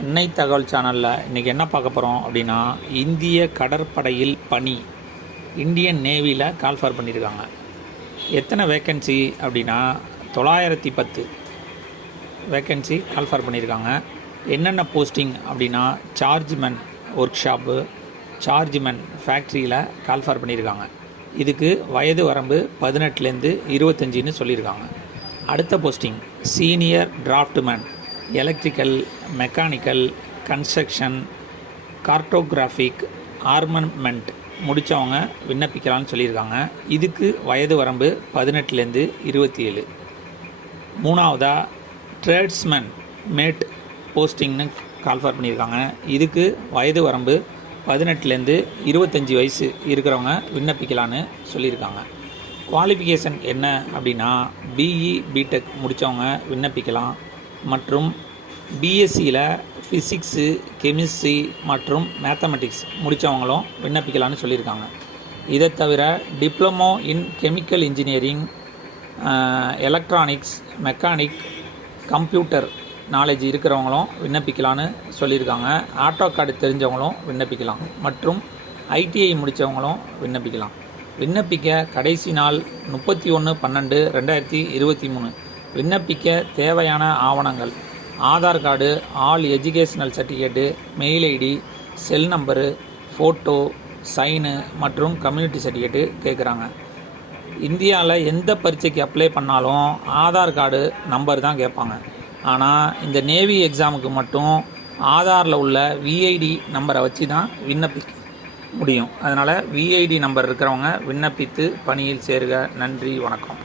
அன்னை தகவல் சேனலில் இன்றைக்கி என்ன பார்க்க போகிறோம் அப்படின்னா, இந்திய கடற்படையில் பணி இந்தியன் நேவியில் கால்ஃபார் பண்ணியிருக்காங்க. எத்தனை வேக்கன்சி அப்படின்னா 910 வேக்கன்சி கால்ஃபார் பண்ணியிருக்காங்க. என்னென்ன போஸ்டிங் அப்படின்னா, சார்ஜ்மேன் ஒர்க் ஷாப்பு, சார்ஜ்மேன் ஃபேக்ட்ரியில் கால்ஃபார் பண்ணியிருக்காங்க. இதுக்கு வயது வரம்பு 18லேருந்து 25ன்னு சொல்லியிருக்காங்க. அடுத்த posting senior draftsman, electrical, mechanical, construction, cartographic, armament முடித்தவங்க விண்ணப்பிக்கலாம்னு சொல்லியிருக்காங்க. இதுக்கு வயது வரம்பு 18லேருந்து 27. மூணாவதாக ட்ரேட்ஸ்மேன் மேட் போஸ்டிங்னு கால்ஃபார் பண்ணியிருக்காங்க. இதுக்கு வயது வரம்பு 18லேருந்து 25 வயசு இருக்கிறவங்க விண்ணப்பிக்கலான்னு சொல்லியிருக்காங்க. குவாலிஃபிகேஷன் என்ன அப்படின்னா, பிஇ பிடெக் முடித்தவங்க விண்ணப்பிக்கலாம் மற்றும் பிஎஸ்சியில் ஃபிசிக்ஸு, கெமிஸ்ட்ரி மற்றும் மேத்தமெட்டிக்ஸ் முடித்தவங்களும் விண்ணப்பிக்கலான்னு சொல்லியிருக்காங்க. இதை தவிர diploma in chemical engineering, electronics, mechanic, computer knowledge இருக்கிறவங்களும் விண்ணப்பிக்கலான்னு சொல்லியிருக்காங்க. ஆட்டோ கார்டு தெரிஞ்சவங்களும் விண்ணப்பிக்கலாம் மற்றும் ஐடிஐ முடித்தவங்களும் விண்ணப்பிக்கலாம். விண்ணப்பிக்க கடைசி நாள் 31/12/2023. விண்ணப்பிக்க தேவையான ஆவணங்கள்: Aadhaar card, all educational certificate, mail ID, cell number, photo, sign மற்றும் கம்யூனிட்டி சர்டிஃபிகேட்டு கேட்குறாங்க. இந்தியாவில் எந்த பரீட்சைக்கு அப்ளை பண்ணாலும் ஆதார் கார்டு நம்பர் தான் கேட்பாங்க. ஆனால் இந்த நேவி எக்ஸாமுக்கு மட்டும் ஆதாரில் உள்ள விஐடி நம்பரை வச்சு தான் விண்ணப்பிக்க முடியும். அதனால் விஐடி நம்பர் இருக்கிறவங்க விண்ணப்பித்து பணியில் சேருக. நன்றி, வணக்கம்.